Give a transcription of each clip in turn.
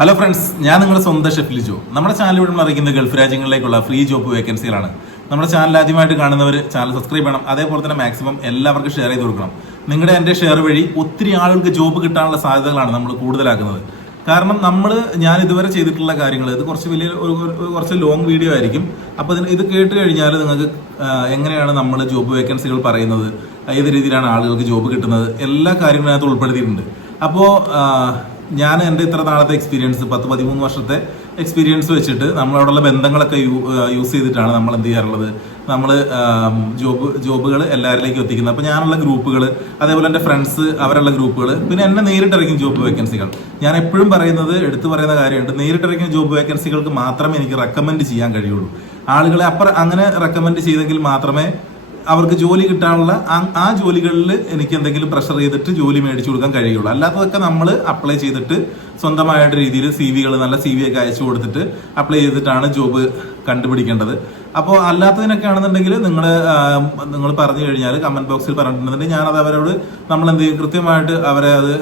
Hello friends, ഞാൻ നിങ്ങളുടെ സ്വന്തം ഷെഫ് ലിജോ. നമ്മുടെ ചാനലിലൂടെ നമ്മൾ അറിയിക്കുന്ന ഗൾഫ് രാജ്യങ്ങളിലേക്കുള്ള ഫ്രീ ജോബ് വേക്കൻസികളാണ്. നമ്മുടെ ചാനൽ ആദ്യമായിട്ട് കാണുന്നവർ ചാനൽ സബ്സ്ക്രൈബ് ചെയ്യണം. അതേപോലെ തന്നെ മാക്സിമം എല്ലാവർക്കും ഷെയർ ചെയ്ത് കൊടുക്കണം. നിങ്ങളുടെ എൻ്റെ ഷെയർ വഴി ഒത്തിരി ആളുകൾക്ക് ജോബ് കിട്ടാനുള്ള സാധ്യതകളാണ് നമ്മൾ കൂടുതലാക്കുന്നത്. കാരണം ഞാൻ ഇതുവരെ ചെയ്തിട്ടുള്ള കാര്യങ്ങൾ ഇത് കുറച്ച് ലോങ് വീഡിയോ ആയിരിക്കും. അപ്പോൾ ഇത് കേട്ട് കഴിഞ്ഞാൽ നിങ്ങൾക്ക് എങ്ങനെയാണ് നമ്മൾ ജോബ് വേക്കൻസികൾ പറയുന്നത്, ഏത് രീതിയിലാണ് ആളുകൾക്ക് ജോബ് കിട്ടുന്നത്, എല്ലാ കാര്യങ്ങളും അതിനകത്ത് ഉൾപ്പെടുത്തിയിട്ടുണ്ട്. അപ്പോൾ ഞാൻ എൻ്റെ ഇത്ര നാളത്തെ എക്സ്പീരിയൻസ് 10-13 വർഷത്തെ എക്സ്പീരിയൻസ് വെച്ചിട്ട് നമ്മളവിടെയുള്ള ബന്ധങ്ങളൊക്കെ യൂസ് ചെയ്തിട്ടാണ് നമ്മൾ എന്ത് ചെയ്യാറുള്ളത്, നമ്മൾ ജോബുകൾ എല്ലാവരിലേക്കും എത്തിക്കുന്നത്. അപ്പോൾ ഞാനുള്ള ഗ്രൂപ്പുകൾ, അതേപോലെ എൻ്റെ ഫ്രണ്ട്സ് അവരുള്ള ഗ്രൂപ്പുകൾ, പിന്നെ എന്നെ നേരിട്ടിറക്കും ജോബ് വേക്കൻസികൾ. ഞാൻ എപ്പോഴും എടുത്തു പറയുന്ന കാര്യമുണ്ട്, നേരിട്ടിറക്കുന്ന ജോബ് വേക്കൻസികൾക്ക് മാത്രമേ എനിക്ക് റെക്കമെൻഡ് ചെയ്യാൻ കഴിയുള്ളൂ. ആളുകളെ അങ്ങനെ റെക്കമെൻഡ് ചെയ്തെങ്കിൽ മാത്രമേ അവർക്ക് ജോലി കിട്ടാനുള്ള ആ ജോലികളിൽ എനിക്ക് എന്തെങ്കിലും പ്രഷർ ചെയ്തിട്ട് ജോലി മേടിച്ചു കൊടുക്കാൻ കഴിയുള്ളൂ. അല്ലാത്തതൊക്കെ നമ്മൾ അപ്ലൈ ചെയ്തിട്ട് സ്വന്തമായിട്ട് രീതിയിൽ നല്ല CV ഒക്കെ അയച്ചു കൊടുത്തിട്ട് അപ്ലൈ ചെയ്തിട്ടാണ് ജോബ് കണ്ടുപിടിക്കേണ്ടത്. അപ്പോൾ അല്ലാത്തതിനൊക്കെ ആണെന്നുണ്ടെങ്കിൽ നിങ്ങൾ പറഞ്ഞു കഴിഞ്ഞാൽ കമന്റ് ബോക്സിൽ പറഞ്ഞിട്ടുണ്ടെങ്കിൽ ഞാനത് അവരോട് നമ്മൾ എന്ത് ചെയ്യും, കൃത്യമായിട്ട് അവരെ അത്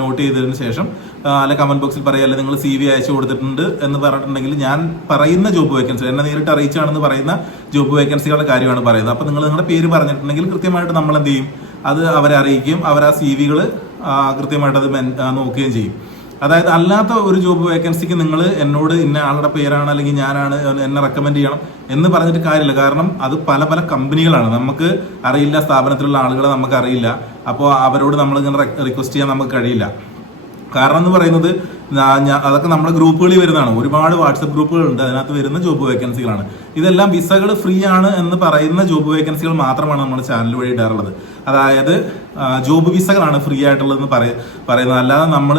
നോട്ട് ചെയ്തതിന് ശേഷം അല്ലെ കമന്റ് ബോക്സിൽ പറയുക, അല്ലെങ്കിൽ നിങ്ങൾ CV അയച്ചു കൊടുത്തിട്ടുണ്ട് എന്ന് പറഞ്ഞിട്ടുണ്ടെങ്കിൽ ഞാൻ പറയുന്ന ജോബ് വേക്കൻസി എന്നെ നേരിട്ട് അറിയിച്ചാണെന്ന് പറയുന്ന ജോബ് വേക്കൻസികളുടെ കാര്യമാണ് പറയുന്നത്. അപ്പോൾ നിങ്ങളുടെ പേര് പറഞ്ഞിട്ടുണ്ടെങ്കിൽ കൃത്യമായിട്ട് നമ്മൾ എന്ത് ചെയ്യും, അത് അവരെ അറിയിക്കുകയും അവർ ആ CVകൾ കൃത്യമായിട്ട് അത് നോക്കുകയും ചെയ്യും. അതായത് അല്ലാത്ത ഒരു ജോബ് വേക്കൻസിക്ക് നിങ്ങൾ എന്നോട് ഇന്ന ആളുടെ പേരാണ് അല്ലെങ്കിൽ ഞാനാണ് എന്നെ റെക്കമെൻഡ് ചെയ്യണം എന്ന് പറഞ്ഞിട്ട് കാര്യമില്ല. കാരണം അത് പല കമ്പനികളാണ്, നമുക്ക് അറിയില്ല, സ്ഥാപനത്തിലുള്ള ആളുകളെ നമുക്ക് അറിയില്ല. അപ്പോൾ അവരോട് നമ്മൾ ഇങ്ങനെ റിക്വസ്റ്റ് ചെയ്യാൻ നമുക്ക് കഴിയില്ല. കാരണം എന്ന് പറയുന്നത് അതൊക്കെ നമ്മുടെ ഗ്രൂപ്പുകളിൽ വരുന്നതാണ്. ഒരുപാട് വാട്സപ്പ് ഗ്രൂപ്പുകളുണ്ട്, അതിനകത്ത് വരുന്ന ജോബ് വേക്കൻസികളാണ്. ഇതെല്ലാം വിസകൾ ഫ്രീ ആണ് എന്ന് പറയുന്ന ജോബ് വേക്കൻസികൾ മാത്രമാണ് നമ്മുടെ ചാനൽ വഴി ഇടാറുള്ളത്. അതായത് ജോബ് വിസകളാണ് ഫ്രീ ആയിട്ടുള്ളതെന്ന് പറയുന്നത്. അല്ലാതെ നമ്മൾ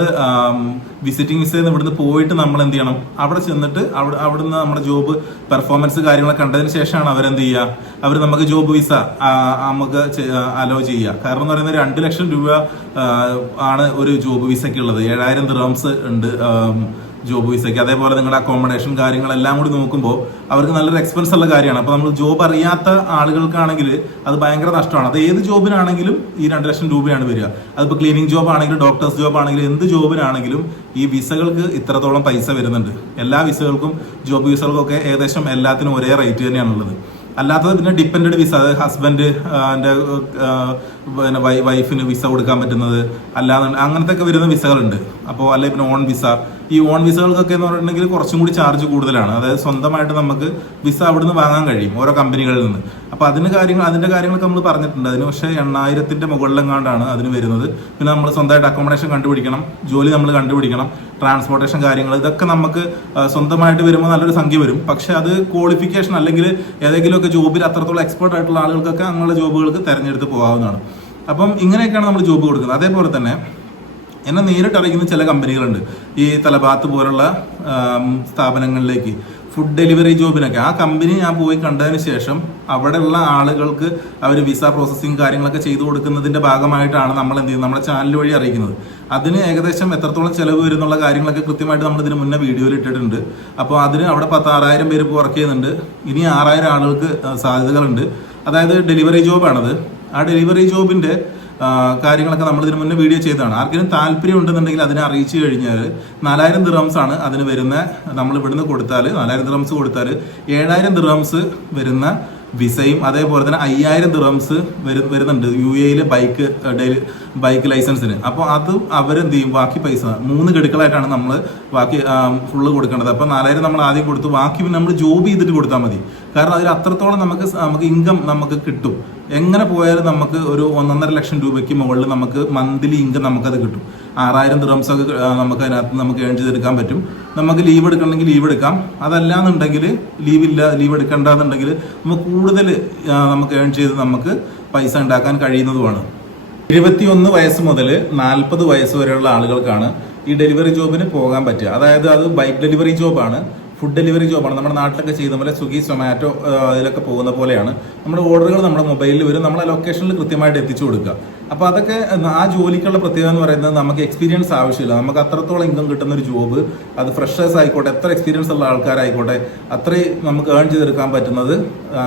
വിസിറ്റിംഗ് വിസയിൽ ഇവിടുന്ന് പോയിട്ട് നമ്മൾ എന്ത് ചെയ്യണം, അവിടെ ചെന്നിട്ട് അവിടുന്ന് നമ്മുടെ ജോബ് പെർഫോമൻസ് കാര്യങ്ങളൊക്കെ കണ്ടതിന് ശേഷമാണ് അവരെന്ത് ചെയ്യുക, അവർ നമുക്ക് ജോബ് വിസ നമുക്ക് അലോ ചെയ്യുക. കാരണം എന്ന് പറയുന്നത് 2 ലക്ഷം രൂപ ആണ് ഒരു ജോബ് വിസയ്ക്ക് ഉള്ളത്. 7000 ദിർഹംസ് ഉണ്ട് ജോബ് വിസയ്ക്ക്. അതേപോലെ നിങ്ങളുടെ അക്കോമഡേഷൻ കാര്യങ്ങളെല്ലാം കൂടി നോക്കുമ്പോൾ അവർക്ക് നല്ലൊരു എക്സ്പെൻസ് ഉള്ള കാര്യമാണ്. അപ്പോൾ നമ്മൾ ജോബ് അറിയാത്ത ആളുകൾക്കാണെങ്കിൽ അത് ഭയങ്കര നഷ്ടമാണ്. അത് ഏത് ജോബിനാണെങ്കിലും ഈ 2 ലക്ഷം രൂപയാണ് വരിക. അതിപ്പോൾ ക്ലീനിങ് ജോബ് ആണെങ്കിലും ഡോക്ടേഴ്സ് ജോബ് ആണെങ്കിലും എന്ത് ജോബിനാണെങ്കിലും ഈ വിസകൾക്ക് ഇത്രത്തോളം പൈസ വരുന്നുണ്ട്. എല്ലാ വിസകൾക്കും ജോബ് വിസകൾക്കൊക്കെ ഏകദേശം എല്ലാത്തിനും ഒരേ റേറ്റ് തന്നെയാണുള്ളത്. അല്ലാത്തത് പിന്നെ ഡിപ്പെൻഡഡ് വിസ, അതായത് ഹസ്ബൻഡ് പിന്നെ വൈഫിന് വിസ കൊടുക്കാൻ പറ്റുന്നത് അല്ലാതെ അങ്ങനത്തെ ഒക്കെ വരുന്ന വിസകളുണ്ട്. അപ്പോൾ അല്ലെങ്കിൽ പിന്നെ ഓൺ വിസ, ഈ ഓൺ വിസകൾക്കൊക്കെ എന്ന് പറഞ്ഞിട്ടുണ്ടെങ്കിൽ കുറച്ചും കൂടി ചാർജ് കൂടുതലാണ്. അതായത് സ്വന്തമായിട്ട് നമുക്ക് വിസ അവിടുന്ന് വാങ്ങാൻ കഴിയും ഓരോ കമ്പനികളിൽ നിന്ന്. അപ്പോൾ അതിന്റെ കാര്യങ്ങളൊക്കെ നമ്മൾ പറഞ്ഞിട്ടുണ്ട്. അതിന് പക്ഷേ 8000ന്റെ മുകളിലെങ്ങാണ്ടാണ് അതിന് വരുന്നത്. പിന്നെ നമ്മൾ സ്വന്തമായിട്ട് അക്കോമഡേഷൻ കണ്ടുപിടിക്കണം, ജോലി നമ്മൾ കണ്ടുപിടിക്കണം, ട്രാൻസ്പോർട്ടേഷൻ കാര്യങ്ങൾ, ഇതൊക്കെ നമുക്ക് സ്വന്തമായിട്ട് വരുമ്പോൾ നല്ലൊരു സംഖ്യ വരും. പക്ഷെ അത് ക്വാളിഫിക്കേഷൻ അല്ലെങ്കിൽ ഏതെങ്കിലുമൊക്കെ ജോബിൽ അത്രത്തോളം എക്സ്പേർട്ട് ആയിട്ടുള്ള ആളുകൾക്കൊക്കെ അങ്ങനെയുള്ള ജോബുകൾക്ക് തിരഞ്ഞെടുത്ത് പോകാവുന്നതാണ്. അപ്പം ഇങ്ങനെയൊക്കെയാണ് നമ്മൾ ജോബ് കൊടുക്കുന്നത്. അതേപോലെ തന്നെ എന്നെ നേരിട്ട് അറിയിക്കുന്ന ചില കമ്പനികളുണ്ട്. ഈ തലഭാത്ത് പോലുള്ള സ്ഥാപനങ്ങളിലേക്ക് ഫുഡ് ഡെലിവറി ജോബിനൊക്കെ ആ കമ്പനി ഞാൻ പോയി കണ്ടതിന് ശേഷം അവിടെയുള്ള ആളുകൾക്ക് അവർ വിസ പ്രോസസ്സിങ് കാര്യങ്ങളൊക്കെ ചെയ്തു കൊടുക്കുന്നതിന്റെ ഭാഗമായിട്ടാണ് നമ്മൾ എന്ത് ചെയ്യുന്നത്, നമ്മുടെ ചാനൽ വഴി അറിയിക്കുന്നത്. അതിന് ഏകദേശം എത്രത്തോളം ചെലവ് വരും എന്നുള്ള കാര്യങ്ങളൊക്കെ കൃത്യമായിട്ട് നമ്മൾ ഇതിന് മുന്നേ വീഡിയോയിൽ ഇട്ടിട്ടുണ്ട്. അപ്പോൾ അതിന് അവിടെ 10,000 പേര് ഇപ്പോൾ വർക്ക് ചെയ്യുന്നുണ്ട്. ഇനി 6000 ആളുകൾക്ക് സാധ്യതകളുണ്ട്. അതായത് ഡെലിവറി ജോബാണത്. ആ ഡെലിവറി ജോബിന്റെ കാര്യങ്ങളൊക്കെ നമ്മൾ ഇതിന് മുന്നേ വീഡിയോ ചെയ്തതാണ്. ആർക്കെങ്കിലും താല്പര്യം ഉണ്ടെന്നുണ്ടെങ്കിൽ അതിനെ അറിയിച്ചു കഴിഞ്ഞാൽ 4000 ദിർഹംസ് ആണ് അതിന് വരുന്ന. നമ്മൾ ഇവിടുന്ന് കൊടുത്താൽ 4000 ദിർഹംസ് കൊടുത്താൽ 7000 ദിർഹംസ് വരുന്ന വിസയും അതേപോലെ തന്നെ 5000 ദിർഹംസ് വരുന്നുണ്ട് UAE ബൈക്ക് ലൈസൻസിന്. അപ്പോൾ അത് അവരെന്ത് ചെയ്യും, ബാക്കി പൈസ 3 ഗഡുക്കളായിട്ടാണ് നമ്മൾ ബാക്കി ഫുള്ള് കൊടുക്കേണ്ടത്. അപ്പോൾ 4000 നമ്മൾ ആദ്യം കൊടുത്തു, ബാക്കി നമ്മൾ ജോബ് ചെയ്തിട്ട് കൊടുത്താൽ മതി. കാരണം അതിൽ അത്രത്തോളം നമുക്ക് ഇൻകം നമുക്ക് കിട്ടും. എങ്ങനെ പോയാലും നമുക്ക് ഒരു 1.5 ലക്ഷം രൂപയ്ക്ക് മുകളിൽ നമുക്ക് മന്ത്ലി ഇൻകം നമുക്കത് കിട്ടും. 6000 ദിർഹംസ് ഒക്കെ നമുക്ക് അതിനകത്ത് നമുക്ക് ഏൺ ചെയ്തെടുക്കാൻ പറ്റും. നമുക്ക് ലീവ് എടുക്കണമെങ്കിൽ ലീവ് എടുക്കാം. അതല്ലാന്നുണ്ടെങ്കിൽ ലീവ് എടുക്കേണ്ടെന്നുണ്ടെങ്കിൽ നമുക്ക് കൂടുതൽ നമുക്ക് ഏൺ ചെയ്ത് നമുക്ക് പൈസ ഉണ്ടാക്കാൻ കഴിയുന്നതുമാണ്. 21 വയസ്സ് മുതൽ 40 വയസ്സ് വരെയുള്ള ആളുകൾക്കാണ് ഈ ഡെലിവറി ജോബിന് പോകാൻ പറ്റുക. അതായത് അത് ബൈക്ക് ഡെലിവറി ജോബാണ്, ഫുഡ് ഡെലിവറി ജോബാണ്. നമ്മുടെ നാട്ടിലൊക്കെ ചെയ്യുന്ന പോലെ സ്വിഗ്ഗി, സൊമാറ്റോ ഇതിലൊക്കെ പോകുന്ന പോലെയാണ്. നമ്മുടെ ഓർഡറുകൾ നമ്മുടെ മൊബൈലിൽ വരും, നമ്മളെ ലൊക്കേഷനിൽ കൃത്യമായിട്ട് എത്തിച്ചു കൊടുക്കുക. അപ്പോൾ അതൊക്കെ ആ ജോലിക്കുള്ള പ്രത്യേകത എന്ന് പറയുന്നത് നമുക്ക് എക്സ്പീരിയൻസ് ആവശ്യമില്ല. നമുക്ക് അത്രത്തോളം ഇൻകം കിട്ടുന്ന ഒരു ജോബ്, അത് ഫ്രഷേഴ്സ് ആയിക്കോട്ടെ, എത്ര എക്സ്പീരിയൻസ് ഉള്ള ആൾക്കാരായിക്കോട്ടെ, അത്രയും നമുക്ക് ഏൺ ചെയ്തെടുക്കാൻ പറ്റുന്നത്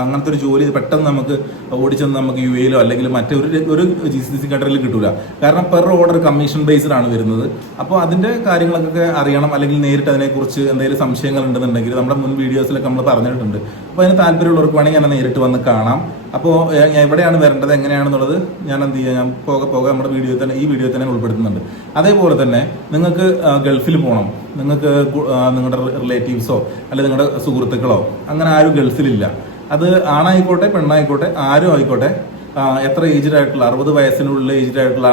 അങ്ങനത്തെ ഒരു ജോലി പെട്ടെന്ന് നമുക്ക് ഓടിച്ചെന്ന് നമുക്ക് യു എയിലോ അല്ലെങ്കിൽ മറ്റൊരു GCC കൺട്രിയിൽ കിട്ടൂല. കാരണം പെർ ഓർഡർ കമ്മീഷൻ ബേസ്ഡ് ആണ് വരുന്നത്. അപ്പോൾ അതിന്റെ കാര്യങ്ങളൊക്കെ അറിയണം, അല്ലെങ്കിൽ നേരിട്ട് അതിനെക്കുറിച്ച് എന്തെങ്കിലും സംശയങ്ങൾ ഉണ്ടെന്നുണ്ടെങ്കിൽ നമ്മുടെ മുൻ വീഡിയോസിലൊക്കെ നമ്മൾ പറഞ്ഞിട്ടുണ്ട്. അപ്പോൾ അതിന് താല്പര്യമുള്ളവർക്ക് വേണമെങ്കിൽ ഞാൻ നേരിട്ട് വന്ന് കാണാം. അപ്പോൾ എവിടെയാണ് വരേണ്ടത്, എങ്ങനെയാണെന്നുള്ളത് ഞാൻ എന്ത് ചെയ്യാം, ഞാൻ പോകെ നമ്മുടെ ഈ വീഡിയോ തന്നെ ഉൾപ്പെടുത്തുന്നുണ്ട്. അതേപോലെ തന്നെ നിങ്ങൾക്ക് ഗൾഫിൽ പോകണം, നിങ്ങൾക്ക് നിങ്ങളുടെ റിലേറ്റീവ്സോ അല്ലെങ്കിൽ നിങ്ങളുടെ സുഹൃത്തുക്കളോ അങ്ങനെ ആരും ഗൾഫിലില്ല. അത് ആണായിക്കോട്ടെ പെണ്ണായിക്കോട്ടെ ആരും ആയിക്കോട്ടെ, എത്ര ഏജ്ഡ് ആയിട്ടുള്ള 60 വയസ്സിനുള്ളിൽ ഏജ്ഡ് ആയിട്ടുള്ള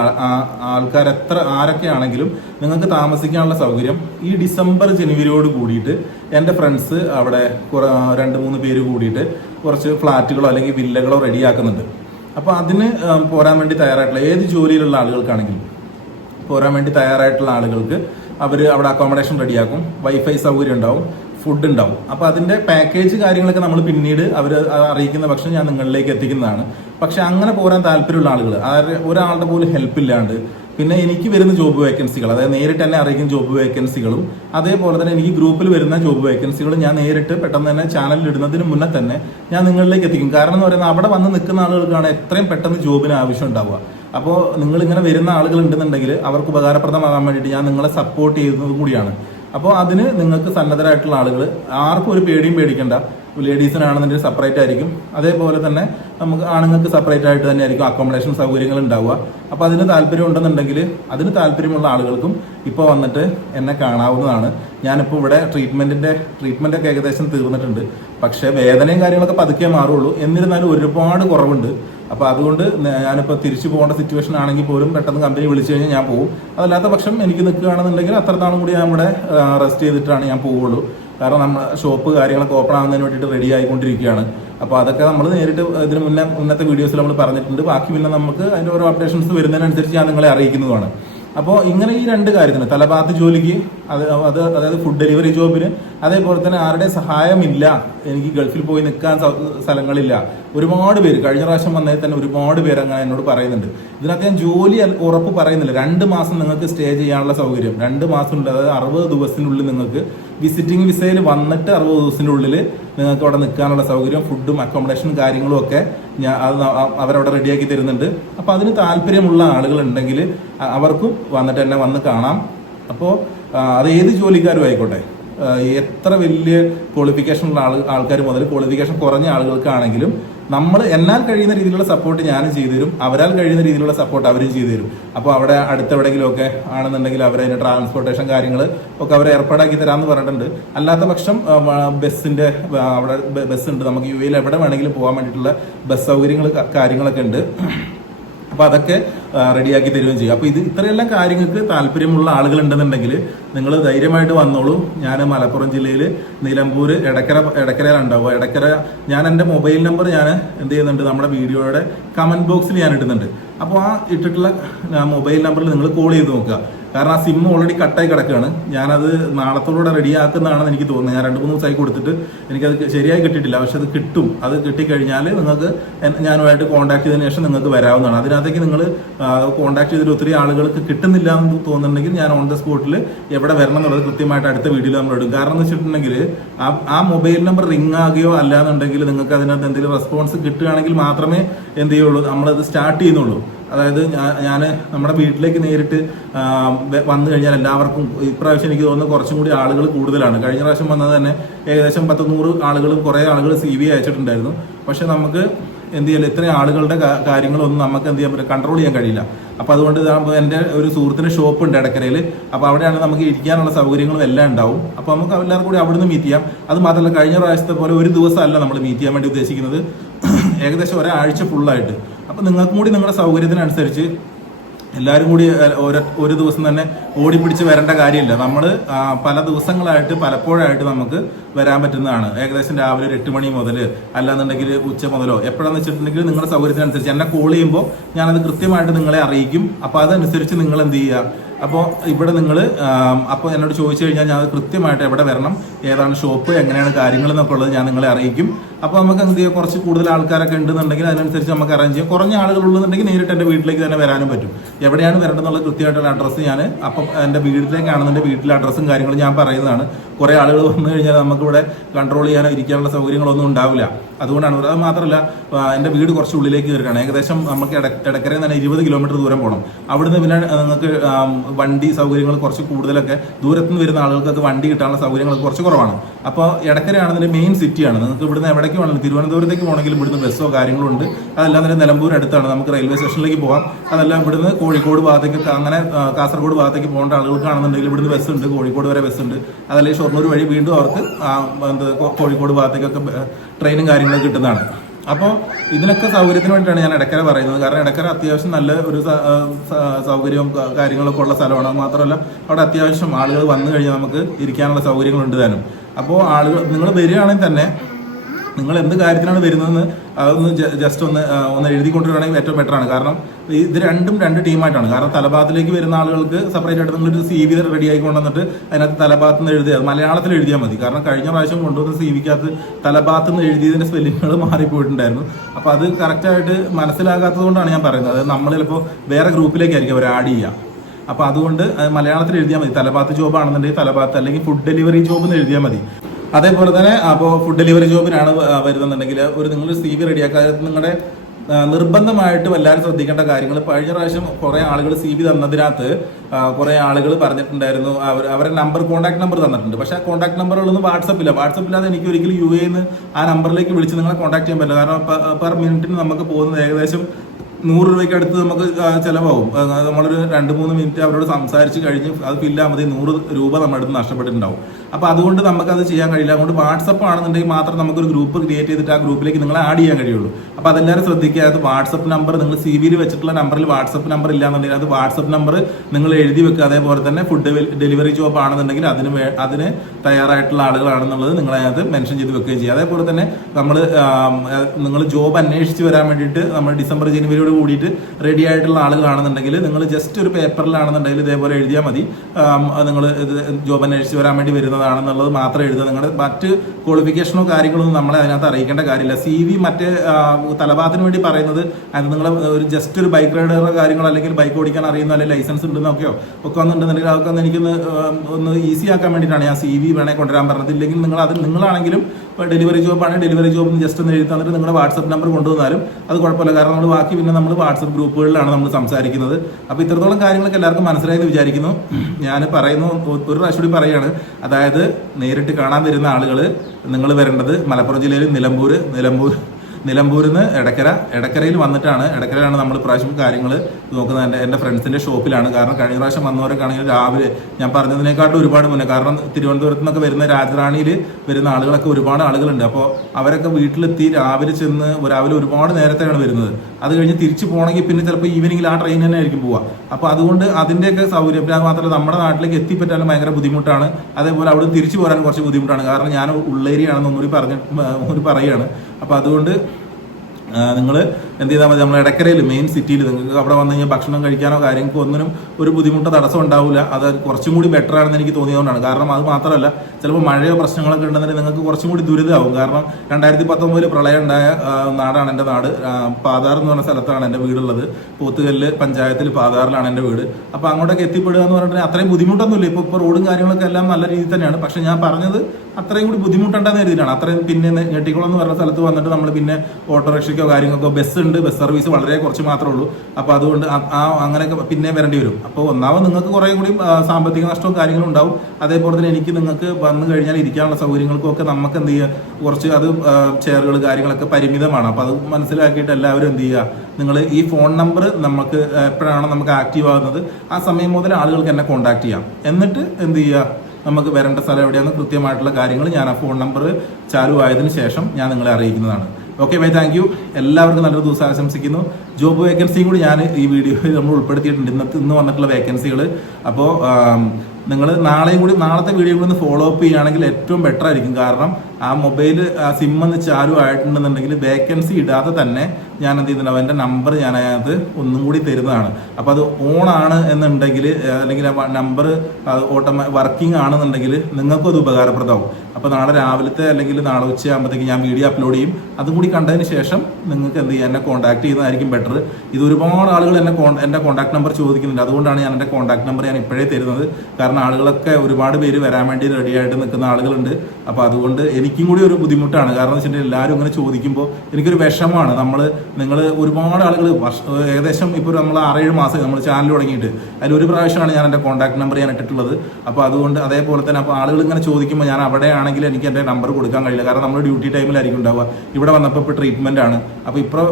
ആൾക്കാർ ആരൊക്കെ ആണെങ്കിലും നിങ്ങൾക്ക് താമസിക്കാനുള്ള സൗകര്യം ഈ ഡിസംബർ ജനുവരിയോട് കൂടിയിട്ട് എൻ്റെ ഫ്രണ്ട്സ് അവിടെ 2-3 പേര് കൂടിയിട്ട് കുറച്ച് ഫ്ലാറ്റുകളോ അല്ലെങ്കിൽ വില്ലകളോ റെഡിയാക്കുന്നുണ്ട്. അപ്പോൾ അതിന് പോരാൻ വേണ്ടി തയ്യാറായിട്ടുള്ള ഏത് ജോലിയിലുള്ള ആളുകൾക്കാണെങ്കിലും പോരാൻ വേണ്ടി തയ്യാറായിട്ടുള്ള ആളുകൾക്ക് അവർ അവിടെ അക്കോമഡേഷൻ റെഡിയാക്കും, വൈഫൈ സൗകര്യം ഉണ്ടാവും, ഫുഡ് ഉണ്ടാവും. അപ്പോൾ അതിന്റെ പാക്കേജ് കാര്യങ്ങളൊക്കെ നമ്മൾ പിന്നീട് അവർ അറിയിക്കുന്ന പക്ഷം ഞാൻ നിങ്ങളിലേക്ക് എത്തിക്കുന്നതാണ്. പക്ഷെ അങ്ങനെ പോരാൻ താല്പര്യമുള്ള ആളുകൾ, ഒരാളുടെ പോലും ഹെൽപ്പ് ഇല്ലാണ്ട്, പിന്നെ എനിക്ക് വരുന്ന ജോബ് വേക്കൻസികൾ, അതായത് നേരിട്ട് തന്നെ അറിയിക്കുന്ന ജോബ് വേക്കൻസികളും അതേപോലെ തന്നെ എനിക്ക് ഗ്രൂപ്പിൽ വരുന്ന ജോബ് വേക്കൻസികളും ഞാൻ നേരിട്ട് പെട്ടെന്ന് തന്നെ ചാനലിൽ ഇടുന്നതിന് മുന്നേ തന്നെ ഞാൻ നിങ്ങളിലേക്ക് എത്തിക്കും. കാരണം എന്ന് പറയുന്നത് അവിടെ വന്ന് നിൽക്കുന്ന ആളുകൾക്കാണ് എത്രയും പെട്ടെന്ന് ജോബിന് ആവശ്യം ഉണ്ടാവുക. അപ്പോൾ നിങ്ങൾ ഇങ്ങനെ വരുന്ന ആളുകൾ ഉണ്ടെന്നുണ്ടെങ്കിൽ അവർക്ക് ഉപകാരപ്രദമാകാൻ വേണ്ടിയിട്ട് ഞാൻ നിങ്ങളെ സപ്പോർട്ട് ചെയ്യുന്നതും കൂടിയാണ്. അപ്പോൾ അതിന് നിങ്ങൾക്ക് സന്നദ്ധരായിട്ടുള്ള ആളുകൾ, ആർക്കും ഒരു പേടിയും പേടിക്കേണ്ട. ലേഡീസിനാണെന്നുണ്ടെങ്കിൽ സെപ്പറേറ്റ് ആയിരിക്കും, അതേപോലെ തന്നെ നമുക്ക് ആണുങ്ങൾക്ക് സെപ്പറേറ്റ് ആയിട്ട് തന്നെ ആയിരിക്കും അക്കോമഡേഷൻ സൗകര്യങ്ങൾ ഉണ്ടാവുക. അപ്പോൾ അതിന് താല്പര്യം ഉണ്ടെന്നുണ്ടെങ്കിൽ അതിന് താല്പര്യമുള്ള ആളുകൾക്കും ഇപ്പോൾ വന്നിട്ട് എന്നെ കാണാവുന്നതാണ്. ഞാനിപ്പോൾ ഇവിടെ ട്രീറ്റ്മെൻറ്റൊക്കെ ഏകദേശം തീർന്നിട്ടുണ്ട്. പക്ഷേ വേദനയും കാര്യങ്ങളൊക്കെ പതുക്കെ മാറുള്ളൂ. എന്നിരുന്നാലും ഒരുപാട് കുറവുണ്ട്. അപ്പോൾ അതുകൊണ്ട് ഞാനിപ്പോൾ തിരിച്ചു പോകേണ്ട സിറ്റുവേഷൻ ആണെങ്കിൽ പോലും പെട്ടെന്ന് കമ്പനി വിളിച്ചു കഴിഞ്ഞാൽ ഞാൻ പോകും. അതല്ലാത്ത പക്ഷം എനിക്ക് നിൽക്കുകയാണെന്നുണ്ടെങ്കിൽ അത്ര നാളും കൂടി ഞാൻ ഇവിടെ റെസ്റ്റ് ചെയ്തിട്ടാണ് ഞാൻ പോവുള്ളൂ. കാരണം നമ്മുടെ ഷോപ്പ് കാര്യങ്ങളൊക്കെ ഓപ്പൺ ആകുന്നതിന് വേണ്ടിയിട്ട് റെഡി ആയിക്കൊണ്ടിരിക്കുകയാണ്. അപ്പോൾ അതൊക്കെ നമ്മൾ നേരിട്ട് ഇതിന് മുന്നത്തെ വീഡിയോസിൽ നമ്മൾ പറഞ്ഞിട്ടുണ്ട്. ബാക്കി പിന്നെ നമുക്ക് അതിൻ്റെ ഓരോ അപ്ഡേഷൻസ് വരുന്നതിനനുസരിച്ച് ഞാൻ നിങ്ങളെ അറിയിക്കുന്നതാണ്. അപ്പോൾ ഇങ്ങനെ ഈ 2 കാര്യത്തിന്, തലഭാഗത്ത് ജോലിക്ക്, അതായത് ഫുഡ് ഡെലിവറി ജോബിന്, അതേപോലെ തന്നെ ആരുടെ സഹായമില്ല, എനിക്ക് ഗൾഫിൽ പോയി നിൽക്കാൻ സ്ഥലങ്ങളില്ല, ഒരുപാട് പേര് കഴിഞ്ഞ പ്രാവശ്യം വന്നതിൽ തന്നെ ഒരുപാട് പേര് അങ്ങനെ എന്നോട് പറയുന്നുണ്ട്. ഇതിനകത്ത് ഞാൻ ജോലി ഉറപ്പ് പറയുന്നില്ല. 2 മാസം നിങ്ങൾക്ക് സ്റ്റേ ചെയ്യാനുള്ള സൗകര്യം 2 മാസം ഉണ്ട്. അതായത് 60 ദിവസത്തിനുള്ളിൽ നിങ്ങൾക്ക് വിസിറ്റിംഗ് വിസയിൽ വന്നിട്ട് 60 ദിവസത്തിനുള്ളിൽ നിങ്ങൾക്ക് അവിടെ നിൽക്കാനുള്ള സൗകര്യം, ഫുഡും അക്കോമഡേഷനും കാര്യങ്ങളും ഒക്കെ അവരവിടെ റെഡിയാക്കി തരുന്നുണ്ട്. അപ്പോൾ അതിന് താല്പര്യമുള്ള ആളുകൾ ഉണ്ടെങ്കിൽ അവർക്കും വന്നിട്ട് എന്നെ വന്ന് കാണാം. അപ്പോൾ അത് ഏത് ജോലിക്കാരും ആയിക്കോട്ടെ, എത്ര വലിയ ക്വാളിഫിക്കേഷൻ ഉള്ള ആൾക്കാർ മുതൽ ക്വാളിഫിക്കേഷൻ കുറഞ്ഞ ആളുകൾക്കാണെങ്കിലും എന്നാൽ കഴിയുന്ന രീതിയിലുള്ള സപ്പോർട്ട് ഞാനും ചെയ്തു തരും, അവരാൽ കഴിയുന്ന രീതിയിലുള്ള സപ്പോർട്ട് അവരും ചെയ്തു തരും. അപ്പോൾ അവിടെ അടുത്തെവിടെയെങ്കിലും ഒക്കെ ആണെന്നുണ്ടെങ്കിൽ അവരതിന് ട്രാൻസ്പോർട്ടേഷൻ കാര്യങ്ങൾ ഒക്കെ അവർ ഏർപ്പാടാക്കി തരാമെന്ന് പറഞ്ഞിട്ടുണ്ട്. അല്ലാത്ത പക്ഷം ബസ്സിന്റെ അവിടെ ബസ് ഉണ്ട്, നമുക്ക് യു എയിൽ എവിടെ വേണമെങ്കിലും പോകാൻ വേണ്ടിയിട്ടുള്ള ബസ് സൗകര്യങ്ങൾ കാര്യങ്ങളൊക്കെ ഉണ്ട്. അപ്പോൾ അതൊക്കെ റെഡിയാക്കി തരുകയും ചെയ്യും. അപ്പോൾ ഇത്രയെല്ലാം കാര്യങ്ങൾക്ക് താല്പര്യമുള്ള ആളുകൾ ഉണ്ടെന്നുണ്ടെങ്കിൽ നിങ്ങൾ ധൈര്യമായിട്ട് വന്നോളൂ. ഞാൻ മലപ്പുറം ജില്ലയിൽ നിലമ്പൂർ എടക്കരയിലുണ്ടാവുക. എടക്കര ഞാൻ എൻ്റെ മൊബൈൽ നമ്പർ ഞാൻ എന്ത് ചെയ്യുന്നുണ്ട്, നമ്മുടെ വീഡിയോയുടെ കമന്റ് ബോക്സിൽ ഞാൻ ഇടുന്നുണ്ട്. അപ്പോൾ ആ ഇട്ടിട്ടുള്ള മൊബൈൽ നമ്പറിൽ നിങ്ങൾ കോൾ ചെയ്ത് നോക്കുക. കാരണം ആ സിം ഓൾറെഡി കട്ടായി കിടക്കുകയാണ്. ഞാനത് നാളത്തോടെ റെഡിയാക്കുന്നതാണെന്ന് എനിക്ക് തോന്നുന്നത്. ഞാൻ 2-3 ദിവസമായി കൊടുത്തിട്ട് എനിക്കത് ശരിയായി കിട്ടിയിട്ടില്ല. പക്ഷെ അത് കിട്ടും. അത് കിട്ടിക്കഴിഞ്ഞാൽ നിങ്ങൾക്ക് ഞാനുമായിട്ട് കോൺടാക്ട് ചെയ്തതിനു ശേഷം നിങ്ങൾക്ക് വരാവുന്നതാണ്. അതിനകത്തേക്ക് നിങ്ങൾ കോൺടാക്ട് ചെയ്തിട്ട് ഒത്തിരി ആളുകൾക്ക് കിട്ടുന്നില്ല എന്ന് തോന്നുന്നുണ്ടെങ്കിൽ ഞാൻ ഓൺ ദ സ്പോട്ടിൽ എവിടെ വരണം എന്നുള്ളത് കൃത്യമായിട്ട് അടുത്ത വീഡിയോയിൽ നമ്മൾ ഇടും. കാരണം എന്ന് വെച്ചിട്ടുണ്ടെങ്കിൽ ആ മൊബൈൽ നമ്പർ റിംഗ് ആകുകയോ അല്ലാന്നുണ്ടെങ്കിൽ നിങ്ങൾക്ക് അതിനകത്ത് എന്തെങ്കിലും റെസ്പോൺസ് കിട്ടുകയാണെങ്കിൽ മാത്രമേ എന്ത് ചെയ്യുള്ളൂ, നമ്മളത് സ്റ്റാർട്ട് ചെയ്യുന്നുള്ളൂ. അതായത് ഞാൻ നമ്മുടെ വീട്ടിലേക്ക് നേരിട്ട് വന്നു കഴിഞ്ഞാൽ എല്ലാവർക്കും ഇപ്രാവശ്യം എനിക്ക് തോന്നുന്നു കുറച്ചും കൂടി ആളുകൾ കൂടുതലാണ്. കഴിഞ്ഞ പ്രാവശ്യം വന്നത് തന്നെ ഏകദേശം 100 ആളുകളും കുറേ ആളുകൾ CV അയച്ചിട്ടുണ്ടായിരുന്നു. പക്ഷെ നമുക്ക് എന്ത് ചെയ്യാൻ, ഇത്രയും ആളുകളുടെ കാര്യങ്ങളൊന്നും നമുക്ക് എന്ത് ചെയ്യാൻ പറ്റില്ല, കൺട്രോൾ ചെയ്യാൻ കഴിയില്ല. അപ്പോൾ അതുകൊണ്ട് എൻ്റെ ഒരു സുഹൃത്തിന് ഷോപ്പ് ഉണ്ട് എടക്കരയിൽ. അപ്പോൾ അവിടെയാണ് നമുക്ക് ഇരിക്കാനുള്ള സൗകര്യങ്ങളും എല്ലാം ഉണ്ടാവും. അപ്പോൾ നമുക്ക് എല്ലാവർക്കും കൂടി അവിടെ നിന്ന് മീറ്റ് ചെയ്യാം. അത് മാത്രമല്ല കഴിഞ്ഞ പ്രാവശ്യത്തെ പോലെ ഒരു ദിവസമല്ല നമ്മൾ മീറ്റ് ചെയ്യാൻ വേണ്ടി ഉദ്ദേശിക്കുന്നത്, ഏകദേശം ഒരാഴ്ച ഫുള്ളായിട്ട്. അപ്പോൾ നിങ്ങൾക്കും കൂടി നിങ്ങളുടെ സൗകര്യത്തിനനുസരിച്ച് എല്ലാവരും കൂടി ഒരു ദിവസം തന്നെ ഓടിപ്പിടിച്ച് വരേണ്ട കാര്യമില്ല. നമ്മൾ പല ദിവസങ്ങളായിട്ട് പലപ്പോഴായിട്ട് നമുക്ക് വരാൻ പറ്റുന്നതാണ്. ഏകദേശം രാവിലെ ഒരു 8 മണി മുതൽ അല്ലാന്നുണ്ടെങ്കിൽ ഉച്ച മുതലോ എപ്പോഴാന്ന് വെച്ചിട്ടുണ്ടെങ്കിൽ നിങ്ങളുടെ സൗകര്യത്തിനനുസരിച്ച് എന്നെ കോൾ ചെയ്യുമ്പോൾ ഞാനത് കൃത്യമായിട്ട് നിങ്ങളെ അറിയിക്കും. അപ്പോൾ അതനുസരിച്ച് നിങ്ങൾ എന്ത് ചെയ്യുക, അപ്പോൾ ഇവിടെ നിങ്ങൾ അപ്പോൾ എന്നോട് ചോദിച്ചു കഴിഞ്ഞാൽ ഞാൻ കൃത്യമായിട്ട് എവിടെ വരണം, ഏതാണ് ഷോപ്പ്, എങ്ങനെയാണ് കാര്യങ്ങൾ എന്നൊക്കെ ഉള്ളത് ഞാൻ നിങ്ങളെ അറിയിക്കും. അപ്പോൾ നമുക്ക് എന്ത് ചെയ്യാം, കുറച്ച് കൂടുതൽ ആൾക്കാരൊക്കെ ഉണ്ടെന്നുണ്ടെങ്കിൽ അതിനനുസരിച്ച് നമുക്ക് അറേഞ്ച് ചെയ്യാം. കുറഞ്ഞ ആളുകൾ ഉള്ളതെന്നുണ്ടെങ്കിൽ നേരിട്ട് എൻ്റെ വീട്ടിലേക്ക് തന്നെ വരാനും പറ്റും. എവിടെയാണ് വരേണ്ടതെന്നുള്ള കൃത്യമായിട്ടുള്ള അഡ്രസ്സ് ഞാൻ അപ്പം എൻ്റെ വീട്ടിലേക്കാണെന്നുണ്ടെങ്കിൽ വീട്ടിലെ അഡ്രസ്സും കാര്യങ്ങളും ഞാൻ പറയുന്നതാണ്. കുറേ ആളുകൾ വന്നു കഴിഞ്ഞാൽ നമുക്കിവിടെ കൺട്രോൾ ചെയ്യാനോ ഇരിക്കാനുള്ള സൗകര്യങ്ങളൊന്നും ഉണ്ടാവില്ല. അതുകൊണ്ടാണ്. അത് മാത്രമല്ല, എൻ്റെ വീട് കുറച്ച് ഉള്ളിലേക്ക് കയറുകയാണ്. ഏകദേശം നമുക്ക് എടക്കരയിൽ തന്നെ 20 കിലോമീറ്റർ ദൂരം പോകണം. അവിടുന്ന് പിന്നെ നിങ്ങൾക്ക് വണ്ടി സൗകര്യങ്ങൾ കുറച്ച് കൂടുതലൊക്കെ, ദൂരത്തുനിന്ന് വരുന്ന ആളുകൾക്കൊക്കെ വണ്ടി കിട്ടാനുള്ള സൗകര്യങ്ങൾ കുറച്ച് കുറവാണ്. അപ്പോൾ എടക്കരയാണെന്നുണ്ടെങ്കിൽ മെയിൻ സിറ്റിയാണ്. നിങ്ങൾക്ക് ഇവിടുന്ന് എവിടേക്ക് വേണമെങ്കിലും, തിരുവനന്തപുരത്തേക്ക് പോകണമെങ്കിൽ ഇവിടുന്ന് ബസ്സോ കാര്യങ്ങളോ ഉണ്ട്. അതെല്ലാം തന്നെ നിലമ്പൂർ അടുത്താണ്, നമുക്ക് റെയിൽവേ സ്റ്റേഷനിലേക്ക് പോകാം. അതെല്ലാം ഇവിടുന്ന് കോഴിക്കോട് ഭാഗത്തേക്ക്, അങ്ങനെ കാസർഗോഡ് ഭാഗത്തേക്ക് പോകേണ്ട ആളുകൾക്കാണെന്നുണ്ടെങ്കിൽ ഇവിടുന്ന് ബസ് ഉണ്ട്, കോഴിക്കോട് വരെ ബസ് ഉണ്ട്. അതല്ലെങ്കിൽ ഷൊർണൂർ വഴി വീണ്ടും അവർക്ക് കോഴിക്കോട് ഭാഗത്തേക്കൊക്കെ ട്രെയിനും കാര്യങ്ങളൊക്കെ കിട്ടുന്നതാണ്. അപ്പോൾ ഇതിനൊക്കെ സൗകര്യത്തിന് വേണ്ടിയിട്ടാണ് ഞാൻ എടക്കര പറയുന്നത്. കാരണം എടക്കര അത്യാവശ്യം നല്ല ഒരു സൗകര്യവും കാര്യങ്ങളൊക്കെ ഉള്ള സ്ഥലമാണ്. അത് മാത്രമല്ല അവിടെ അത്യാവശ്യം ആളുകൾ വന്നു കഴിഞ്ഞാൽ നമുക്ക് ഇരിക്കാനുള്ള സൗകര്യങ്ങളുണ്ട് താനും. അപ്പോൾ ആളുകൾ നിങ്ങൾ വരികയാണെങ്കിൽ തന്നെ നിങ്ങൾ എന്ത് കാര്യത്തിനാണ് വരുന്നതെന്ന് അതൊന്ന് ജസ്റ്റ് ഒന്ന് എഴുതിക്കൊണ്ടിരിക്കുകയാണെങ്കിൽ ഏറ്റവും ബെറ്ററാണ്. കാരണം ഇത് രണ്ട് ടീമായിട്ടാണ്. കാരണം തലഭാഗത്തിലേക്ക് വരുന്ന ആളുകൾക്ക് സെപ്പറേറ്റ് ആയിട്ട് നിങ്ങളൊരു CV റെഡി ആയിക്കൊണ്ടുവന്നിട്ട് അതിനകത്ത് തലഭാഗത്ത് നിന്ന് എഴുതിയാൽ മലയാളത്തിൽ എഴുതിയാൽ മതി. കാരണം കഴിഞ്ഞ പ്രാവശ്യം കൊണ്ടുവന്ന CVക്കകത്ത് തലഭാഗത്ത് നിന്ന് എഴുതിയതിൻ്റെ സ്പെല്ലിങ്ങുകൾ മാറിപ്പോയിട്ടുണ്ടായിരുന്നു. അപ്പോൾ അത് കറക്റ്റായിട്ട് മനസ്സിലാകാത്തത് കൊണ്ടാണ് ഞാൻ പറയുന്നത്. അത് നമ്മൾ ചിലപ്പോൾ വേറെ ഗ്രൂപ്പിലേക്കായിരിക്കും അവർ ആഡ് ചെയ്യുക. അപ്പോൾ അതുകൊണ്ട് മലയാളത്തിൽ എഴുതിയാൽ മതി. തലഭാഗത്ത് ജോബ് ആണെന്നുണ്ടെങ്കിൽ തലഭാഗത്ത്, അല്ലെങ്കിൽ ഫുഡ് ഡെലിവറി ജോബ് എന്ന് എഴുതിയാൽ മതി. അതേപോലെ തന്നെ അപ്പോൾ ഫുഡ് ഡെലിവറി ജോബിനാണ് വരുന്നുണ്ടെങ്കിൽ നിങ്ങൾ CV റെഡിയാക്കുക. നിങ്ങളുടെ നിർബന്ധമായിട്ടും എല്ലാവരും ശ്രദ്ധിക്കേണ്ട കാര്യങ്ങൾ, കഴിഞ്ഞ പ്രാവശ്യം കുറേ ആളുകൾ CV തന്നതിനകത്ത് കുറേ ആളുകൾ പറഞ്ഞിട്ടുണ്ടായിരുന്നു അവരുടെ കോൺടാക്ട് നമ്പർ തന്നിട്ടുണ്ട്. പക്ഷേ ആ കോൺടാക്ട് നമ്പറുകളൊന്നും വാട്സപ്പില്ലാതെ എനിക്ക് ഒരിക്കലും UAE നിന്ന് ആ നമ്പറിലേക്ക് വിളിച്ച് നിങ്ങളെ കോൺടാക്ട് ചെയ്യാൻ പറ്റില്ല. കാരണം പെർ മിനിറ്റിന് നമുക്ക് പോകുന്നത് ഏകദേശം 100 രൂപയ്ക്ക് അടുത്ത് നമുക്ക് ചിലവാകും. നമ്മളൊരു 2-3 മിനിറ്റ് അവരോട് സംസാരിച്ച് കഴിഞ്ഞ് അത് ഫില്ലാൽ മതി 100 രൂപ നമ്മുടെ അടുത്ത് നഷ്ടപ്പെട്ടിട്ടുണ്ടാവും. അപ്പോൾ അതുകൊണ്ട് നമുക്കത് ചെയ്യാൻ കഴിയില്ല. അതുകൊണ്ട് വാട്സപ്പ് ആണെന്നുണ്ടെങ്കിൽ മാത്രം നമുക്കൊരു ഗ്രൂപ്പ് ക്രിയേറ്റ് ചെയ്തിട്ട് ആ ഗ്രൂപ്പിലേക്ക് നിങ്ങളെ ആഡ് ചെയ്യാൻ കഴിയുള്ളൂ. അപ്പോൾ അതെല്ലാവരും ശ്രദ്ധിക്കുക. അത് വാട്സപ്പ് നമ്പർ, നിങ്ങൾ CVയിൽ വെച്ചിട്ടുള്ള നമ്പറിൽ വാട്സപ്പ് നമ്പർ ഇല്ലാന്നുണ്ടെങ്കിൽ അത് വാട്സപ്പ് നമ്പർ നിങ്ങൾ എഴുതി വെക്കുക. അതേപോലെ തന്നെ ഫുഡ് ഡെലിവറി ജോബ് ആണെന്നുണ്ടെങ്കിൽ അതിന് തയ്യാറായിട്ടുള്ള ആളുകളാണെന്നുള്ളത് നിങ്ങൾ അതിനകത്ത് മെൻഷൻ ചെയ്ത് വെക്കുകയും ചെയ്യുക. അതേപോലെ തന്നെ നിങ്ങൾ ജോബ് അന്വേഷിച്ച് വരാൻ വേണ്ടിയിട്ട് നമ്മൾ ഡിസംബർ ജനുവരിയോട് കൂടിയിട്ട് റെഡി ആയിട്ടുള്ള ആളുകളാണെന്നുണ്ടെങ്കിൽ നിങ്ങൾ ജസ്റ്റ് ഒരു പേപ്പറിലാണെന്നുണ്ടെങ്കിൽ ഇതേപോലെ എഴുതിയാൽ മതി. നിങ്ങൾ ഇത് ജോബ് അന്വേഷിച്ച് വരാൻ വേണ്ടി വരുന്നതാണെന്നുള്ളത് മാത്രം എഴുതുക. നിങ്ങളുടെ മറ്റ് ക്വാളിഫിക്കേഷനോ കാര്യങ്ങളൊന്നും നമ്മളെ അതിനകത്ത് അറിയിക്കേണ്ട കാര്യമില്ല. CV മറ്റേ തലഭാഗത്തിന് വേണ്ടി പറയുന്നത് അത് നിങ്ങൾ ജസ്റ്റ് ഒരു ബൈക്ക് റൈഡറുടെ കാര്യങ്ങൾ, അല്ലെങ്കിൽ ബൈക്ക് ഓടിക്കാൻ അറിയുന്ന, അല്ലെങ്കിൽ ലൈസൻസ് ഉണ്ടെന്നൊക്കെയോ ഒക്കെ വന്നിട്ടുണ്ടെങ്കിൽ അതൊക്കെ എനിക്കൊന്ന് ഈസി ആക്കാൻ വേണ്ടിയിട്ടാണ് ഞാൻ CV വേണേൽ കൊണ്ടുവരാൻ പറഞ്ഞത്. ഇല്ലെങ്കിൽ നിങ്ങളാണെങ്കിലും ഡെലിവറി ജോബാണ്, ഡെലിവറി ജോബ് ജസ്റ്റ് ഒന്ന് എഴുതി തന്നിട്ട് നിങ്ങളുടെ വാട്സപ്പ് നമ്പർ കൊണ്ടുവന്നാലും അത് കുഴപ്പമില്ല. കാരണം നമ്മൾ ബാക്കി പിന്നെ നമ്മൾ വാട്സപ്പ് ഗ്രൂപ്പുകളിലാണ് നമ്മൾ സംസാരിക്കുന്നത്. അപ്പോൾ ഇത്രത്തോളം കാര്യങ്ങളൊക്കെ എല്ലാവർക്കും മനസ്സിലായെന്ന് വിചാരിക്കുന്നു. ഞാൻ പറയുന്നു, ഒരു പ്രാവശ്യം കൂടി പറയുകയാണ്. അതായത് നേരിട്ട് കാണാൻ വരുന്ന ആളുകൾ നിങ്ങൾ വരേണ്ടത് മലപ്പുറം ജില്ലയിൽ നിലമ്പൂരിൽ നിന്ന് എടക്കരയിൽ വന്നിട്ടാണ്. എടക്കരയിലാണ് നമ്മൾ പ്രാവശ്യം കാര്യങ്ങൾ നോക്കുന്നത്. എൻ്റെ ഫ്രണ്ട്സിൻ്റെ ഷോപ്പിലാണ്. കാരണം കഴിഞ്ഞ പ്രാവശ്യം വന്നവരൊക്കെ ആണെങ്കിൽ രാവിലെ ഞാൻ പറഞ്ഞതിനേക്കാട്ടും ഒരുപാട് മുന്നേ, കാരണം തിരുവനന്തപുരത്ത് നിന്നൊക്കെ വരുന്ന രാജധാനിയിൽ വരുന്ന ആളുകളൊക്കെ ഒരുപാട് ആളുകളുണ്ട്. അപ്പോൾ അവരൊക്കെ വീട്ടിലെത്തി രാവിലെ ഒരുപാട് നേരത്തെയാണ് വരുന്നത്. അത് കഴിഞ്ഞ് തിരിച്ചു പോകണമെങ്കിൽ പിന്നെ ചിലപ്പോൾ ഈവനിങ്ങിൽ ആ ട്രെയിൻ തന്നെ ആയിരിക്കും പോവുക. അപ്പോൾ അതുകൊണ്ട് അതിൻ്റെയൊക്കെ സൗകര്യം, പിന്നെ അത് മാത്രമല്ല നമ്മുടെ നാട്ടിലേക്ക് എത്തിപ്പറ്റാനും ഭയങ്കര ബുദ്ധിമുട്ടാണ്. അതേപോലെ അവിടെ തിരിച്ചു പോരാനും കുറച്ച് ബുദ്ധിമുട്ടാണ്. കാരണം ഞാൻ ഉള്ളേരിയാണെന്ന് ഒന്നുകൂടി പറയുകയാണ്. അപ്പോൾ അതുകൊണ്ട് നിങ്ങൾ എന്ത് ചെയ്താൽ മതി, നമ്മൾ എടക്കരയിൽ മെയിൻ സിറ്റിയിൽ നിങ്ങൾക്ക് അവിടെ വന്നു കഴിഞ്ഞാൽ ഭക്ഷണം കഴിക്കാനോ കാര്യങ്ങൾക്കോ ഒന്നിനും ഒരു ബുദ്ധിമുട്ടോ തടസ്സം ഉണ്ടാവില്ല. അത് കുറച്ചും കൂടി ബെറ്റർ ആണെന്ന് എനിക്ക് തോന്നിയതുകൊണ്ടാണ്. കാരണം അത് മാത്രമല്ല, ചിലപ്പോൾ മഴയോ പ്രശ്നങ്ങളൊക്കെ ഉണ്ടെന്നുണ്ടെങ്കിൽ നിങ്ങൾക്ക് കുറച്ചും കൂടി ദുരിതമാവും. കാരണം 2019 പ്രളയം ഉണ്ടായ നാടാണ് എൻ്റെ നാട്. പാതാർ എന്ന് പറഞ്ഞ സ്ഥലത്താണ് എൻ്റെ വീടുള്ളത്. പോത്തുകല്ല് പഞ്ചായത്തിൽ പാതാറിലാണ് എൻ്റെ വീട്. അപ്പോൾ അങ്ങോട്ടൊക്കെ എത്തിപ്പെടുക എന്ന് പറഞ്ഞിട്ടുണ്ടെങ്കിൽ അത്രയും ബുദ്ധിമുട്ടൊന്നുമില്ല. ഇപ്പോൾ റോഡും കാര്യങ്ങളൊക്കെ എല്ലാം നല്ല രീതിയിൽ തന്നെയാണ്. പക്ഷേ ഞാൻ പറഞ്ഞത് അത്രയും കൂടി ബുദ്ധിമുട്ടുണ്ടെന്ന് കരുതിയിട്ടാണ്. അത്രയും പിന്നെ ഞെട്ടിക്കുളം എന്ന് പറഞ്ഞ സ്ഥലത്ത് വന്നിട്ട് നമ്മൾ പിന്നെ ഓട്ടോറിക്ഷയ്ക്കോ കാര്യങ്ങൾക്കോ ബസ് സർവീസ് വളരെ കുറച്ച് മാത്രമേ ഉള്ളൂ. അപ്പോൾ അതുകൊണ്ട് അങ്ങനെയൊക്കെ പിന്നെ വരേണ്ടി വരും. അപ്പോൾ ഒന്നാമത് നിങ്ങൾക്ക് കുറേ കൂടി സാമ്പത്തിക നഷ്ടവും കാര്യങ്ങളും ഉണ്ടാവും. അതേപോലെ തന്നെ നിങ്ങൾക്ക് വന്നു കഴിഞ്ഞാൽ ഇരിക്കാനുള്ള സൗകര്യങ്ങൾക്കും ഒക്കെ നമുക്ക് എന്ത് ചെയ്യുക, കുറച്ച് അത് ചെയറുകൾ കാര്യങ്ങളൊക്കെ പരിമിതമാണ്. അപ്പോൾ അത് മനസ്സിലാക്കിയിട്ട് എല്ലാവരും എന്ത് ചെയ്യുക, നിങ്ങൾ ഈ ഫോൺ നമ്പർ നമുക്ക് എപ്പോഴാണ് നമുക്ക് ആക്റ്റീവ് ആകുന്നത് ആ സമയം മുതൽ ആളുകൾക്ക് എന്നെ കോൺടാക്ട് ചെയ്യാം. എന്നിട്ട് എന്ത് ചെയ്യുക, നമുക്ക് വരേണ്ട സ്ഥലം എവിടെയാണെന്ന് കൃത്യമായിട്ടുള്ള കാര്യങ്ങൾ ഞാൻ ആ ഫോൺ നമ്പർ ചാലു ആയതിനു ശേഷം ഞാൻ നിങ്ങളെ അറിയിക്കുന്നതാണ്. Okay bye, thank you. എല്ലാവർക്കും നല്ലൊരു ദിവസം ആശംസിക്കുന്നു. ജോബ് വേക്കൻസിയും കൂടി ഞാൻ ഈ വീഡിയോയിൽ നമ്മൾ ഉൾപ്പെടുത്തിയിട്ടുണ്ട്, ഇന്ന് വന്നിട്ടുള്ള വേക്കൻസികൾ. അപ്പോൾ നിങ്ങൾ നാളത്തെ വീഡിയോ കൂടി ഒന്ന് ഫോളോ അപ്പ് ചെയ്യുകയാണെങ്കിൽ ഏറ്റവും ബെറ്റർ ആയിരിക്കും. കാരണം ആ മൊബൈൽ ആ സിം ഒന്ന് ചാലു ആയിട്ടുണ്ടെന്നുണ്ടെങ്കിൽ വേക്കൻസി ഇടാതെ തന്നെ ഞാൻ എന്ത് ചെയ്യുന്നുണ്ടാവും, എൻ്റെ നമ്പർ ഞാൻ അതിനകത്ത് ഒന്നും കൂടി തരുന്നതാണ്. അപ്പോൾ അത് ഓൺ ആണ് എന്നുണ്ടെങ്കിൽ അല്ലെങ്കിൽ ആ നമ്പർ വർക്കിംഗ് ആണെന്നുണ്ടെങ്കിൽ നിങ്ങൾക്കും അത് ഉപകാരപ്രദമാവും. അപ്പോൾ നാളെ രാവിലത്തെ അല്ലെങ്കിൽ നാളെ ഉച്ചയാകുമ്പോഴത്തേക്ക് ഞാൻ വീഡിയോ അപ്ലോഡ് ചെയ്യും. അതും കൂടി കണ്ടതിന് ശേഷം നിങ്ങൾക്ക് എന്ത് ചെയ്യുക, എന്നെ കോൺടാക്ട് ചെയ്യുന്നതായിരിക്കും ബെറ്റർ. ഇത് ഒരുപാട് ആളുകൾ എൻ്റെ കോൺടാക്ട് നമ്പർ ചോദിക്കുന്നുണ്ട്. അതുകൊണ്ടാണ് ഞാൻ എൻ്റെ കോൺടാക്ട് നമ്പർ ഞാൻ ഇപ്പോഴേ തരുന്നത്. കാരണം ആളുകളൊക്കെ ഒരുപാട് പേര് വരാൻ വേണ്ടി റെഡി ആയിട്ട് നിൽക്കുന്ന ആളുകളുണ്ട്. അപ്പോൾ അതുകൊണ്ട് എനിക്കും കൂടി ഒരു ബുദ്ധിമുട്ടാണ്. കാരണം വെച്ചിട്ടുണ്ടെങ്കിൽ എല്ലാവരും ഇങ്ങനെ ചോദിക്കുമ്പോൾ എനിക്കൊരു വിഷമമാണ്. നിങ്ങൾ ഒരുപാട് ആളുകൾ ഏകദേശം ഇപ്പോൾ നമ്മൾ 6-7 മാസം നമ്മൾ ചാനൽ തുടങ്ങിയിട്ട് അതിലൊരു പ്രാവശ്യമാണ് ഞാൻ എൻ്റെ കോൺടാക്ട് നമ്പർ ഞാൻ ഇട്ടിട്ടുള്ളത്. അപ്പോൾ അതുകൊണ്ട് അതേപോലെ തന്നെ അപ്പോൾ ആളുകൾ ഇങ്ങനെ ചോദിക്കുമ്പോൾ ഞാൻ അവിടെ ആണെങ്കിൽ എനിക്ക് എൻ്റെ നമ്പർ കൊടുക്കാൻ കഴിയില്ല. കാരണം നമ്മൾ ഡ്യൂട്ടി ടൈമിലായിരിക്കും ഉണ്ടാവുക. ഇവിടെ വന്നപ്പോൾ ഇപ്പോൾ ട്രീറ്റ്മെൻ്റ് ആണ്. അപ്പോൾ ഇപ്പോൾ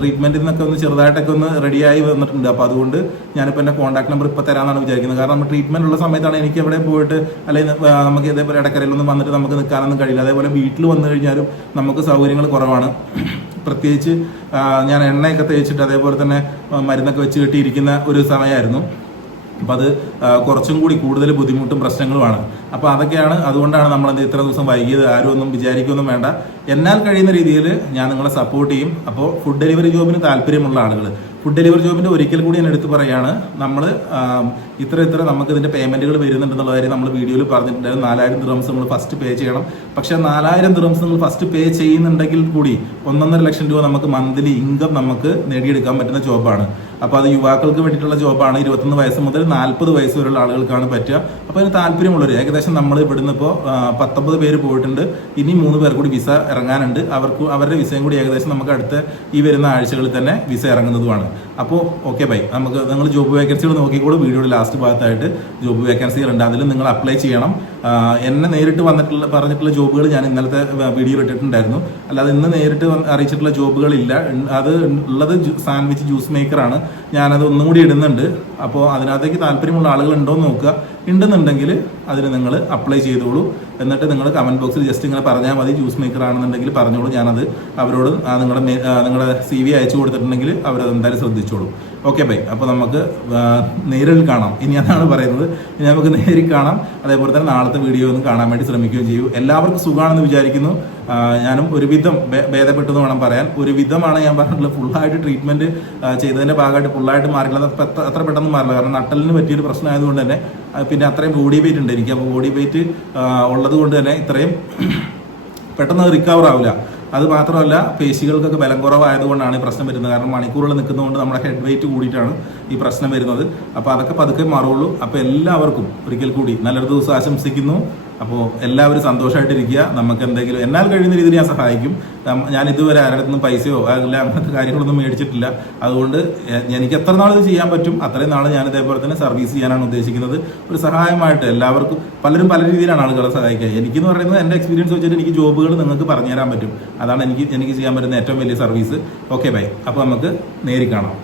ട്രീറ്റ്മെൻറ്റിൽ നിന്നൊക്കെ ഒന്ന് ചെറുതായിട്ടൊക്കെ ഒന്ന് റെഡിയായി വന്നിട്ടുണ്ട്. അപ്പോൾ അതുകൊണ്ട് ഞാനിപ്പോൾ എൻ്റെ കോൺടാക്ട് നമ്പർ ഇപ്പോൾ തരാമെന്നാണ് വിചാരിക്കുന്നത്. കാരണം നമ്മൾ ട്രീറ്റ്മെൻറ്റ് ഉള്ള സമയത്താണ് എനിക്ക് എവിടെ പോയിട്ട് അല്ലെങ്കിൽ നമുക്ക് ഇതേപോലെ ഇടക്കരയിലൊന്നും വന്നിട്ട് നമുക്ക് നിൽക്കാനൊന്നും കഴിയില്ല. അതേപോലെ വീട്ടിൽ വന്നു കഴിഞ്ഞാലും നമുക്ക് സൗകര്യങ്ങൾ കുറവാണ്. പ്രത്യേകിച്ച് ഞാൻ എണ്ണയൊക്കെ തേച്ചിട്ട് അതേപോലെ തന്നെ മരുന്നൊക്കെ വെച്ച് കെട്ടിയിരിക്കുന്ന ഒരു സമയമായിരുന്നു. അപ്പം അത് കുറച്ചും കൂടി കൂടുതൽ ബുദ്ധിമുട്ടും പ്രശ്നങ്ങളുമാണ്. അപ്പോൾ അതൊക്കെയാണ്, അതുകൊണ്ടാണ് നമ്മളത് ഇത്ര ദിവസം വൈകിയത്. ആരും ഒന്നും വിചാരിക്കൊന്നും വേണ്ട. എന്നാൽ കഴിയുന്ന രീതിയിൽ ഞാൻ നിങ്ങളെ സപ്പോർട്ട് ചെയ്യും. അപ്പോൾ ഫുഡ് ഡെലിവറി ജോബിന് താല്പര്യമുള്ള ആളുകൾ, ഫുഡ് ഡെലിവറി ജോബിൻ്റെ ഒരിക്കൽ കൂടി ഞാൻ എടുത്ത് പറയുകയാണ്, നമ്മൾ ഇത്ര നമുക്ക് ഇതിൻ്റെ പേയ്മെൻറ്റുകൾ വരുന്നുണ്ടെന്നുള്ള കാര്യം നമ്മൾ വീഡിയോയിൽ പറഞ്ഞിട്ടുണ്ടായിരുന്നു. 4000 ദിർഹംസ് നമ്മൾ ഫസ്റ്റ് പേ ചെയ്യണം. പക്ഷേ 4000 ദിർഹംസ് നിങ്ങൾ ഫസ്റ്റ് പേ ചെയ്യുന്നുണ്ടെങ്കിൽ കൂടി 1.5 ലക്ഷം രൂപ നമുക്ക് മന്ത്ലി ഇൻകം നമുക്ക് നേടിയെടുക്കാൻ പറ്റുന്ന ജോബാണ്. അപ്പോൾ അത് യുവാക്കൾക്ക് വേണ്ടിയിട്ടുള്ള ജോബാണ്. 21 വയസ്സ് മുതൽ 40 വയസ്സ് വരെയുള്ള ആളുകൾക്കാണ് പറ്റുക. അപ്പോൾ അതിന് താല്പര്യമുള്ളവർ, ഏകദേശം നമ്മൾ ഇവിടുന്ന് ഇപ്പോൾ 19 പേര് പോയിട്ടുണ്ട്. ഇനി 3 പേർ കൂടി വിസ ഇറങ്ങാനുണ്ട്. അവരുടെ വിസയും കൂടി ഏകദേശം നമുക്ക് അടുത്ത ഈ വരുന്ന ആഴ്ചകളിൽ തന്നെ വിസ ഇറങ്ങുന്നതുമാണ്. അപ്പോൾ ഓക്കെ ബൈ. നിങ്ങൾ ജോബ് വേക്കൻസികൾ നോക്കിക്കോളൂ. വീഡിയോയുടെ ലാസ്റ്റ് ഭാഗത്തായിട്ട് ജോബ് വേക്കൻസികളുണ്ട്, അതിൽ നിങ്ങൾ അപ്ലൈ ചെയ്യണം. എന്നെ നേരിട്ട് പറഞ്ഞിട്ടുള്ള ജോബുകൾ ഞാൻ ഇന്നലത്തെ വീഡിയോയിൽ ഇട്ടിട്ടുണ്ടായിരുന്നു. അല്ലാതെ ഇന്ന് നേരിട്ട് അറിയിച്ചിട്ടുള്ള ജോബുകളില്ല. അത് ഉള്ളത് സാൻഡ്വിച്ച് ജ്യൂസ് മേക്കറാണ്. ഞാനത് ഒന്നും കൂടി ഇടുന്നുണ്ട്. അപ്പോൾ അതിനകത്തേക്ക് താല്പര്യമുള്ള ആളുകൾ ഉണ്ടോ എന്ന് നോക്കുക. ഉണ്ടെന്നുണ്ടെങ്കിൽ അതിന് നിങ്ങൾ അപ്ലൈ ചെയ്തോളൂ. എന്നിട്ട് നിങ്ങൾ കമൻറ്റ് ബോക്സിൽ ജസ്റ്റ് ഇങ്ങനെ പറഞ്ഞാൽ മതി, ജ്യൂസ് മേക്കർ ആണെന്നുണ്ടെങ്കിൽ പറഞ്ഞോളൂ. ഞാനത് അവരോട് നിങ്ങളുടെ CV അയച്ചു കൊടുത്തിട്ടുണ്ടെങ്കിൽ അവരത് എന്തായാലും ശ്രദ്ധിച്ചോളൂ. Okay bye. അപ്പോൾ നമുക്ക് നേരിൽ കാണാം. ഇനി അതാണ് പറയുന്നത്. ഇനി നമുക്ക് നേരിൽ കാണാം. അതേപോലെ തന്നെ നാളത്തെ വീഡിയോ ഒന്ന് കാണാൻ വേണ്ടി ശ്രമിക്കുകയും ചെയ്യൂ. എല്ലാവർക്കും സുഖമാണെന്ന് വിചാരിക്കുന്നു. ഞാനും ഒരുവിധം ഭേദപ്പെട്ടെന്ന് വേണം പറയാൻ. ഒരുവിധമാണ് ഞാൻ പറഞ്ഞിട്ടുള്ളത്. ഫുള്ളായിട്ട് ട്രീറ്റ്മെൻറ്റ് ചെയ്തതിൻ്റെ ഭാഗമായിട്ട് ഫുള്ളായിട്ട് മാറില്ല. അത്ര പെട്ടെന്ന് മാറില്ല. കാരണം നട്ടലിന് പറ്റിയൊരു പ്രശ്നം ആയതുകൊണ്ട് തന്നെ, പിന്നെ അത്രയും ബോഡി വെയിറ്റ് ഉണ്ട് എനിക്ക്. അപ്പോൾ ബോഡി വെയിറ്റ് ഉള്ളത് കൊണ്ട് തന്നെ ഇത്രയും പെട്ടെന്ന് റിക്കവർ ആവില്ല. അത് മാത്രമല്ല, പേശികൾക്കൊക്കെ ബലം കുറവായതുകൊണ്ടാണ് ഈ പ്രശ്നം വരുന്നത്. കാരണം മണിക്കൂറുകൾ നിൽക്കുന്നതുകൊണ്ട് നമ്മുടെ ഹെഡ് വെയിറ്റ് കൂടിയിട്ടാണ് ഈ പ്രശ്നം വരുന്നത്. അപ്പോൾ അതൊക്കെ പതുക്കെ മാറുള്ളൂ. അപ്പോൾ എല്ലാവർക്കും ഒരിക്കൽ കൂടി നല്ലൊരു ദിവസം ആശംസിക്കുന്നു. അപ്പോൾ എല്ലാവരും സന്തോഷമായിട്ടിരിക്കുക. നമുക്ക് എന്തെങ്കിലും എന്നാൽ കഴിയുന്ന രീതിയിൽ ഞാൻ സഹായിക്കും. ഞാൻ ഇതുവരെ ആരുടെ നിന്നും പൈസയോ അല്ല അങ്ങനത്തെ കാര്യങ്ങളൊന്നും മേടിച്ചിട്ടില്ല. അതുകൊണ്ട് എനിക്ക് എത്ര നാൾ ഇത് ചെയ്യാൻ പറ്റും അത്രയും നാൾ ഞാൻ ഇതേപോലെ തന്നെ സർവീസ് ചെയ്യാനാണ് ഉദ്ദേശിക്കുന്നത്. ഒരു സഹായമായിട്ട് എല്ലാവർക്കും, പലരും പല രീതിയിലാണ് ആളുകളെ സഹായിക്കുക. എനിക്കെന്ന് പറയുന്നത് എൻ്റെ എക്സ്പീരിയൻസ് വെച്ചിട്ട് എനിക്ക് ജോബുകൾ നിങ്ങൾക്ക് പറഞ്ഞു തരാൻ പറ്റും. അതാണ് എനിക്ക് ചെയ്യാൻ പറ്റുന്ന ഏറ്റവും വലിയ സർവീസ്. Okay bye. അപ്പോൾ നമുക്ക് നേരിൽ കാണാം.